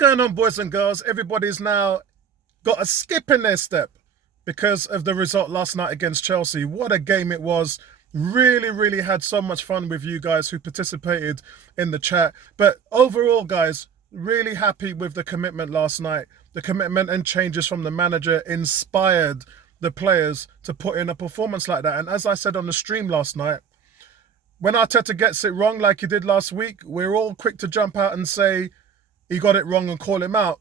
going on, boys and girls? Everybody's now got a skip in their step because of the result last night against Chelsea. What a game it was. Really had so much fun with you guys who participated in the chat. But overall, guys, really happy with the commitment last night. The commitment and changes from the manager inspired the players to put in a performance like that. And as I said on the stream last night, when Arteta gets it wrong like he did last week, we're all quick to jump out and say he got it wrong and call him out.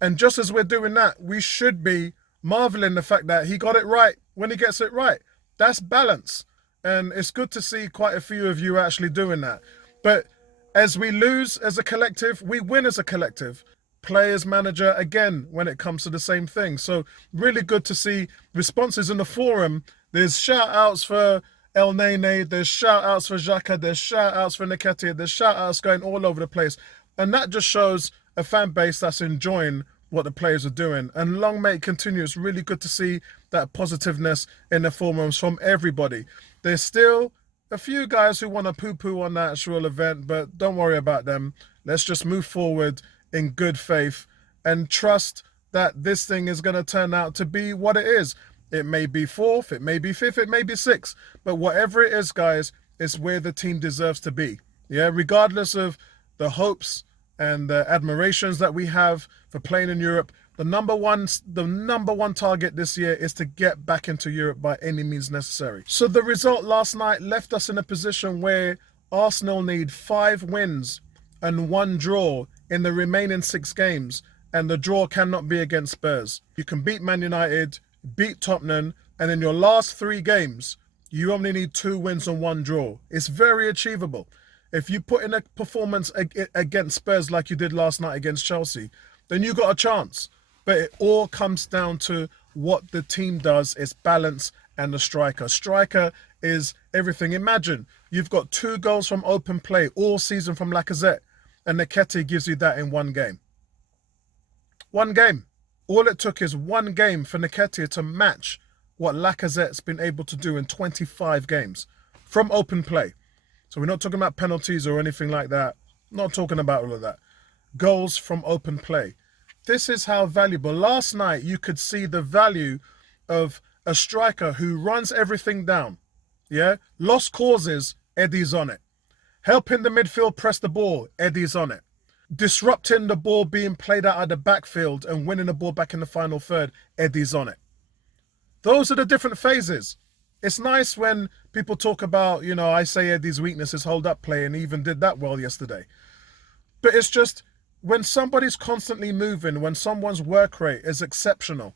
And just as we're doing that, we should be marveling the fact that he got it right when he gets it right. That's balance. And it's good to see quite a few of you actually doing that. But as we lose as a collective, we win as a collective. Players, manager, again, when it comes to the same thing. So really good to see responses in the forum. There's shout-outs for El Nene, there's shout-outs for Xhaka, there's shout-outs for Nketiah, there's shout-outs going all over the place. And that just shows a fan base that's enjoying what the players are doing. And long may it continue. It's really good to see that positiveness in the forums from everybody. There's still a few guys who want to poo-poo on that actual event, but don't worry about them. Let's just move forward in good faith and trust that this thing is going to turn out to be what it is. It may be fourth, it may be fifth, it may be sixth, but whatever it is, guys, it's where the team deserves to be. Yeah, regardless of the hopes and the admirations that we have for playing in Europe, the number one target this year is to get back into Europe by any means necessary. So the result last night left us in a position where Arsenal need 5 wins and 1 draw in the remaining 6 games, and the draw cannot be against Spurs. You can beat Man United, beat Tottenham, and in your last 3 games, you only need 2 wins and 1 draw. It's very achievable. If you put in a performance against Spurs like you did last night against Chelsea, then you got a chance. But it all comes down to what the team does. It's balance and the striker. Striker is everything. Imagine you've got 2 goals from open play all season from Lacazette, and Nketiah gives you that in 1 game. 1 game. All it took is 1 game for Nketiah to match what Lacazette's been able to do in 25 games from open play. So we're not talking about penalties or anything like that. Not talking about all of that. Goals from open play. This is how valuable. Last night, you could see the value of a striker who runs everything down. Yeah? Lost causes, Eddie's on it. Helping the midfield press the ball, Eddie's on it. Disrupting the ball being played out of the backfield and winning the ball back in the final third, Eddie's on it. Those are the different phases. It's nice when people talk about, I say Eddie's weakness is hold up play, and he even did that well yesterday. But it's just when somebody's constantly moving, when someone's work rate is exceptional,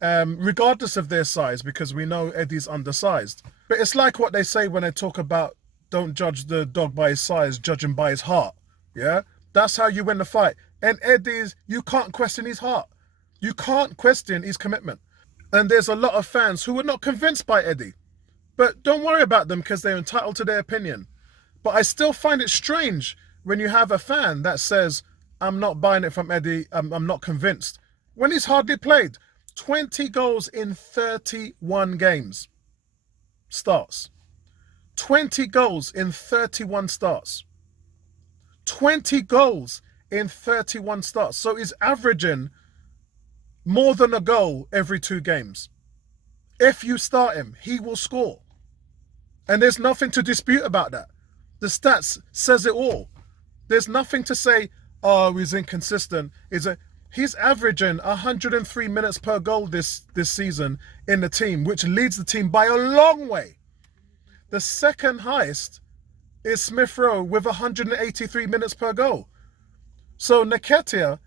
regardless of their size, because we know Eddie's undersized. But it's like what they say when they talk about don't judge the dog by his size, judge him by his heart. Yeah? That's how you win the fight. And Eddie's, you can't question his heart. You can't question his commitment. And there's a lot of fans who are not convinced by Eddie. But don't worry about them because they're entitled to their opinion. But I still find it strange when you have a fan that says, I'm not buying it from Eddie, I'm not convinced. When he's hardly played. 20 goals in 31 games. Starts. 20 goals in 31 starts. 20 goals in 31 starts. So he's averaging more than a goal every 2 games. If you start him, he will score. And there's nothing to dispute about that. The stats says it all. There's nothing to say, oh, he's inconsistent. He's averaging 103 minutes per goal this season in the team, which leads the team by a long way. The second highest is Smith Rowe with 183 minutes per goal. So Nketiah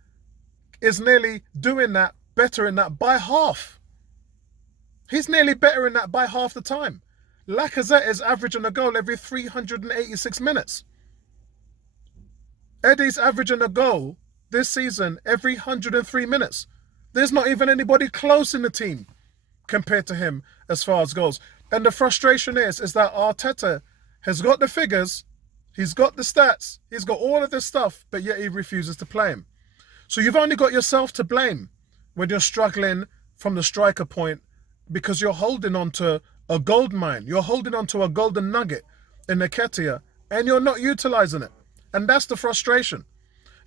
is nearly doing that, better in that by half. He's nearly better in that by half the time. Lacazette is averaging a goal every 386 minutes. Eddie's averaging a goal this season every 103 minutes. There's not even anybody close in the team compared to him as far as goals. And the frustration is that Arteta has got the figures, he's got the stats, he's got all of this stuff, but yet he refuses to play him. So you've only got yourself to blame when you're struggling from the striker point because you're holding on to a gold mine. You're holding on to a golden nugget in Nketiah and you're not utilizing it. And that's the frustration.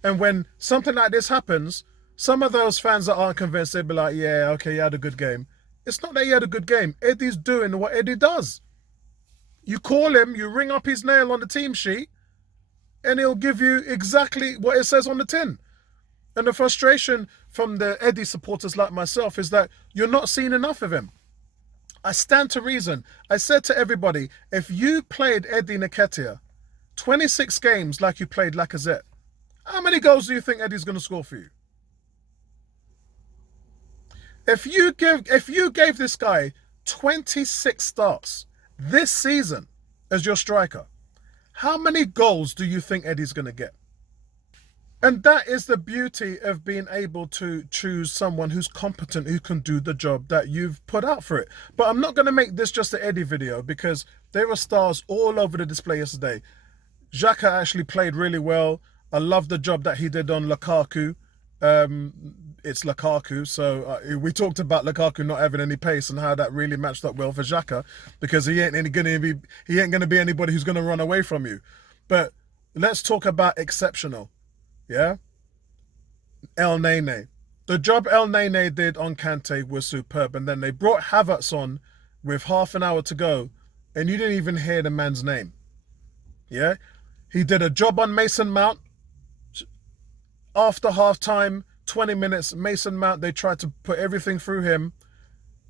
And when something like this happens, some of those fans that aren't convinced, they'll be like, yeah, okay, he had a good game. It's not that he had a good game. Eddie's doing what Eddie does. You call him, you ring up his nail on the team sheet, and he'll give you exactly what it says on the tin. And the frustration from the Eddie supporters like myself is that you're not seeing enough of him. I stand to reason. I said to everybody, if you played Eddie Nketiah 26 games like you played Lacazette, how many goals do you think Eddie's going to score for you? If you gave this guy 26 starts this season as your striker, how many goals do you think Eddie's going to get? And that is the beauty of being able to choose someone who's competent, who can do the job that you've put out for it. But I'm not going to make this just an Eddie video, because there were stars all over the display yesterday. Xhaka actually played really well. I love the job that he did on Lukaku. It's Lukaku, so we talked about Lukaku not having any pace and how that really matched up well for Xhaka, because he ain't going to be anybody who's going to run away from you. But let's talk about exceptional. Yeah, El Nene. The job El Nene did on Kante was superb, and then they brought Havertz on with half an hour to go, and you didn't even hear the man's name. Yeah, he did a job on Mason Mount. After half-time, 20 minutes, Mason Mount, they tried to put everything through him.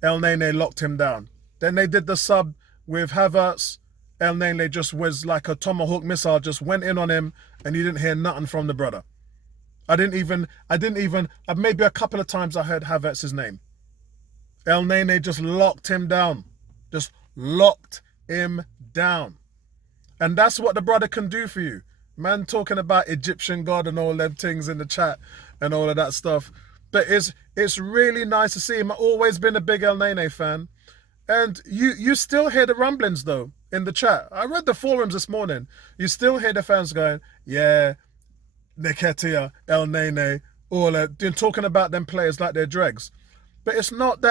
El Nene locked him down. Then they did the sub with Havertz. El Nene just was like a tomahawk missile, just went in on him, and you didn't hear nothing from the brother. Maybe a couple of times I heard Havertz's name. El Nene just locked him down. Just locked him down. And that's what the brother can do for you. Man talking about Egyptian God and all them things in the chat and all of that stuff. But it's really nice to see him. I've always been a big El Nene fan. And you still hear the rumblings, though, in the chat. I read the forums this morning. You still hear the fans going, yeah, Nketiah, El Nene, all that, talking about them players like they're dregs. But it's not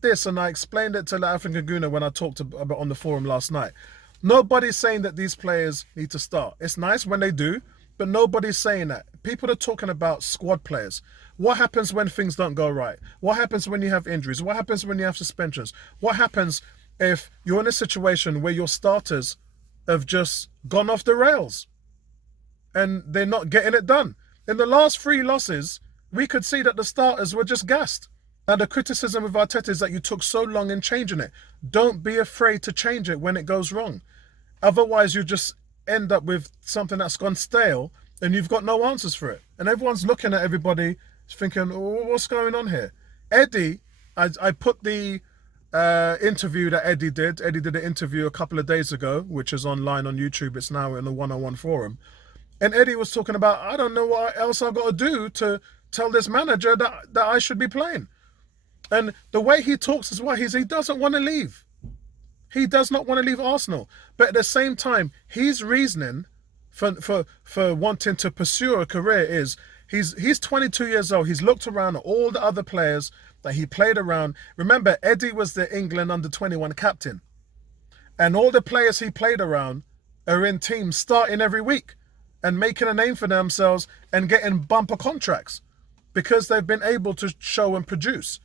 this, and I explained it to La African Guna when I talked about on the forum last night. Nobody's saying that these players need to start. It's nice when they do, but nobody's saying that. People are talking about squad players. What happens when things don't go right? What happens when you have injuries? What happens when you have suspensions? What happens if you're in a situation where your starters have just gone off the rails and they're not getting it done? In the last 3 losses, we could see that the starters were just gassed. And the criticism of Arteta is that you took so long in changing it. Don't be afraid to change it when it goes wrong. Otherwise, you just end up with something that's gone stale and you've got no answers for it. And everyone's looking at everybody thinking, what's going on here? Eddie, I put the interview that Eddie did. Eddie did an interview a couple of days ago, which is online on YouTube. It's now in the 101 forum. And Eddie was talking about, I don't know what else I've got to do to tell this manager that I should be playing. And the way he talks as well, he doesn't want to leave. He does not want to leave Arsenal. But at the same time, his reasoning for wanting to pursue a career is he's 22 years old. He's looked around at all the other players that he played around. Remember, Eddie was the England under-21 captain. And all the players he played around are in teams starting every week and making a name for themselves and getting bumper contracts because they've been able to show and produce.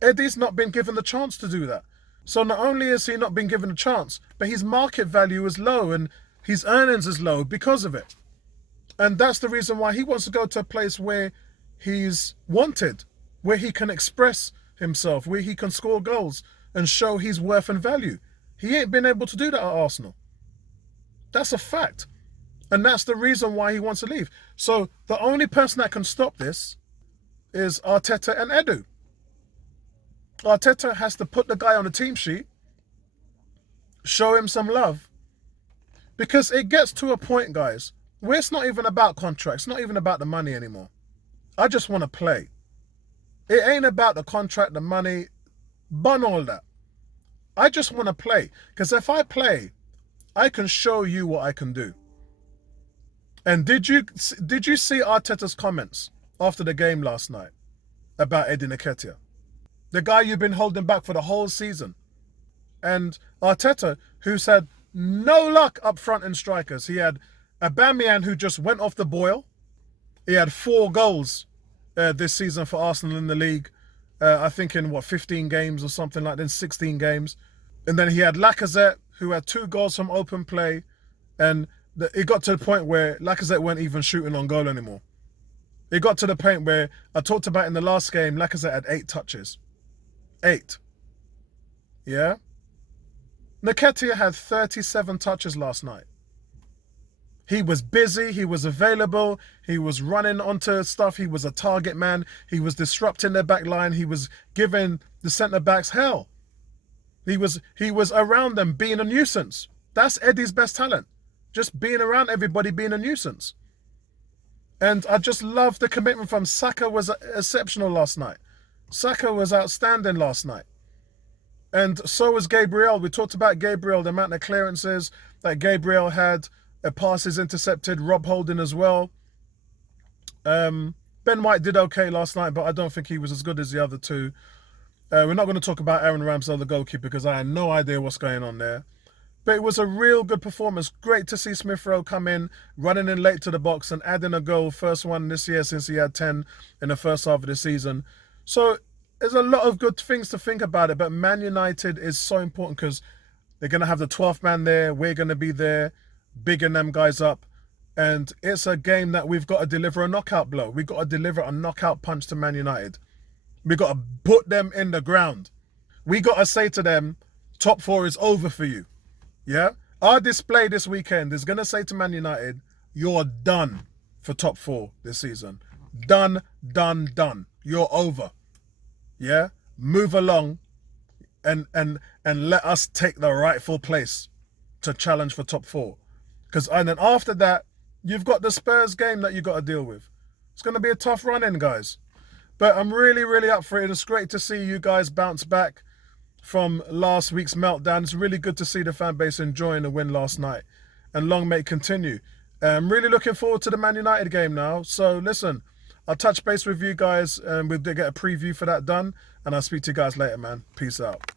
Eddie's not been given the chance to do that. So not only has he not been given a chance, but his market value is low and his earnings is low because of it. And that's the reason why he wants to go to a place where he's wanted, where he can express himself, where he can score goals and show his worth and value. He ain't been able to do that at Arsenal. That's a fact. And that's the reason why he wants to leave. So the only person that can stop this is Arteta and Edu. Arteta has to put the guy on the team sheet, show him some love, because it gets to a point, guys, where it's not even about contracts, not even about the money anymore. I just want to play. It ain't about the contract, the money, bun all that. I just want to play, because if I play, I can show you what I can do. And did you see Arteta's comments after the game last night about Eddie Nketiah? The guy you've been holding back for the whole season. And Arteta, who's had no luck up front in strikers. He had Aubameyang, who just went off the boil. He had 4 goals this season for Arsenal in the league. I think in, 15 games or something like that, in 16 games. And then he had Lacazette, who had 2 goals from open play. And it got to the point where Lacazette weren't even shooting on goal anymore. It got to the point where, I talked about in the last game, Lacazette had 8 touches. 8. Yeah? Nketiah had 37 touches last night. He was busy, he was available, he was running onto stuff, he was a target man, he was disrupting their back line, he was giving the centre-backs hell. He was around them being a nuisance. That's Eddie's best talent. Just being around everybody, being a nuisance. And I just love the commitment from Saka. Was exceptional last night. Saka was outstanding last night. And so was Gabriel. We talked about Gabriel, the amount of clearances that Gabriel had, passes intercepted, Rob Holding as well. Ben White did okay last night, but I don't think he was as good as the other two. We're not going to talk about Aaron Ramsdale, the goalkeeper, because I had no idea what's going on there. But it was a real good performance. Great to see Smith Rowe come in, running in late to the box and adding a goal. First one this year since he had 10 in the first half of the season. So there's a lot of good things to think about it. But Man United is so important because they're going to have the 12th man there. We're going to be there, bigging them guys up. And it's a game that we've got to deliver a knockout blow. We've got to deliver a knockout punch to Man United. We've got to put them in the ground. We got to say to them, top 4 is over for you. Yeah? Our display this weekend is going to say to Man United, you're done for top 4 this season. Done, done, done. You're over. Yeah? Move along and let us take the rightful place to challenge for top 4. And then after that, you've got the Spurs game that you got to deal with. It's going to be a tough run-in, guys. But I'm really, really up for it. It's great to see you guys bounce back from last week's meltdown. It's really good to see the fan base enjoying the win last night. And long may it continue. I'm really looking forward to the Man United game now. So listen, I'll touch base with you guys and we'll get a preview for that done. And I'll speak to you guys later, man. Peace out.